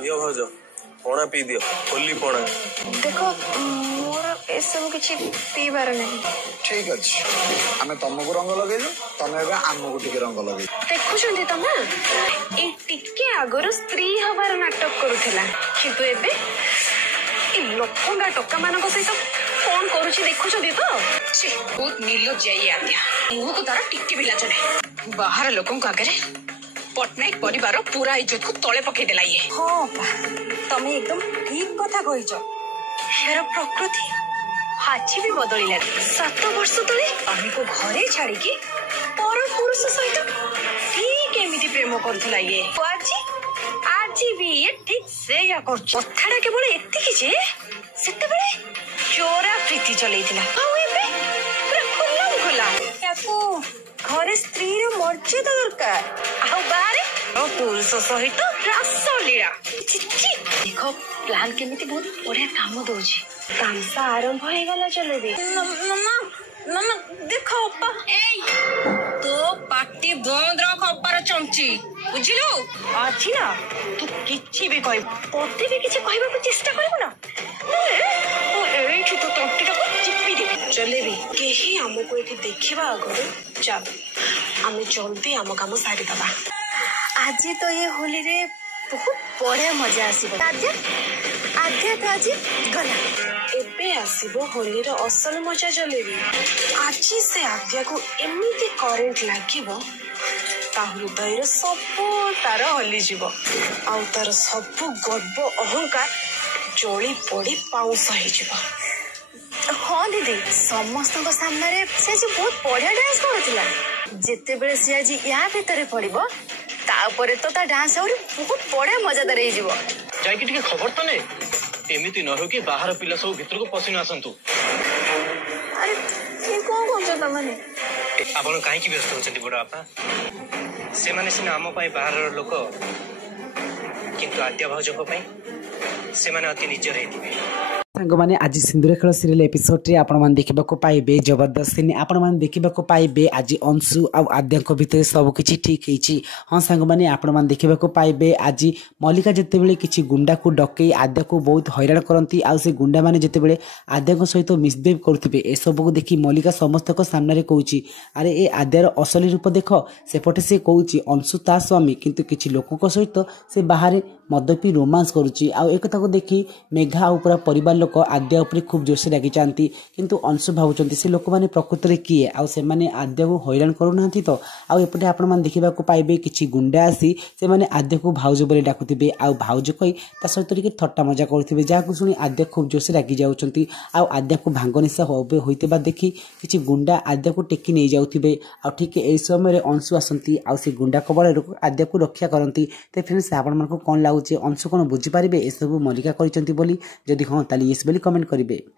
दियो भाज पणा पी दियो होली पणा। देखो मोर ए सब किछि पीबार नहीं। ठीक अछि हमें तुमको रंग लगेलु तमे बे आमको टिके रंग लगे। देखुछंती तमे ए टिके आगर स्त्री हबार नाटक करूथिला किंतु एबे ए लोखंगा टक्का मानक सहित फोन करूछि देखुछंती तो छी बहुत निर्लज्ज जाई आज्ञा मुह को तारा टिके भी लाज नहीं बाहर लोकन को आगे पटनायक परिवार पूरा इज्जत को तले पकई देला ये। हां तमे एकदम ठीक कथा कहिछ यार प्रकृति हाची भी बदलिला 7 वर्ष तले आमी को घरे छाड़ी के पर पुरुष सहित ठीक एमिति प्रेम करथला ये आज भी ये ठीक से या कर कथाडा केवल एति कि जे सेते बेले चोरा प्रीति चलेइतिला आउ एबे पूरा खुल्ला खुला याकू घरे स्त्री रो मर्यादा दरकार आउ बारे पुरुष सहित रासलीला चिच्ची देखो प्लान केमिति बहुत बढ़िया काम दउछि तामसा आरंभ हो गला चलेबे मम्मा मम्मा देखो अपा ए तो पार्टी बंद रख अपार चमची बुझिलु अछि ना तू किछि भी कहि पति भी किछि कहबा को चेष्टा करबो ना ओ एई छु तो तंटीटा को चिपी दे चलेबे केही हमको एठी देखिबा आगरे चल आमे जल्दी आम काम सारी दबा आज तो ये होली रे बहुत बढ़िया मजा आसीबो आद्या आद्या तो आज गला एबे आसीबो होली रो असल मजा चलेबी आज से आद्या को एमिति करेंट लागिबो ता हृदय रे सब तार हली जीवो आउ तार सब गर्व अहंकार जोड़ी पड़ी पाउस हो जीवो। हाँ दीदी समस्त सामने रे से जी बहुत बढ़िया डांस करथिला जेते बेले से आज या भीतर पड़िबो तापरे तो ता डांस और बहुत बढ़िया मजादार हे जीवो जाई कि ठीक खबर तो ने एमिति न हो कि बाहर पिला सब भीतर को पसिन आसंतु। अरे ये कोन छ तमने आपण काहे कि व्यस्त होचंती बड़ आपा से माने सिना हम पाई बाहर लोक किंतु आद्या भाउजको पाई से माने अति निजर हेतिबे। सांग मैंने आज सिंदूर खेल सीरियल एपिसोड रे आपण मान देखा पाइबे जबरदस्त सीन आपण मान देखा पाइबे आज अंशु आ आद्या भितर सब किछि ठीक होइछि। हाँ सांग मैंने आपण मान देखा पाइबे आज मल्लिका जितेबले किछि गुंडा को डकई आद्या को बहुत हैरान करती आ से गुंडा माने जितेबले आद्या सहित मिसबिहेव करथिबे ए सब को देखि मल्लिका समस्त को सामने कहूछि अरे ए आद्यार असली रूप देख सेपटे से कहूछि अंशु ता स्वामी किंतु किछि लोकक सहित से बाहर मद पी रोमांस करुछि आ एक को देखि मेघा आ पूरा परिवार लोक आद्या उपरे खूब जोर से रागी चाहती किंतु अंशु भावुचंती से लोक माने प्रकृत रे किए आ से माने आद्या को हैरान करू नांती तो आ एपटे आपण मान देखिबा को पाइबे किछि गुंडा आसी से माने आद्या को भाउज बोली डाकुथिबे आ भाउज कहि ता सहित टिके थट्टा मजा करथिबे जा को सुनी आद्या खूब जोर से रागी जाउचंती आ आद्या को भांगनिसा होबे होइते बा देखि किछि गुंडा आद्या को टेकी नै जाउथिबे आ ठीक एई समय रे अंशु आसंती आ से गुंडा कबळ आद्या को रक्षा करंती ते फ्रेंड्स आपण मन को कोन लागुचे अंशु कोन बुझी पारिबे ए सब मल्लिका करिसंती बोली जदि हां ताली येस बोली कमेंट करिवे।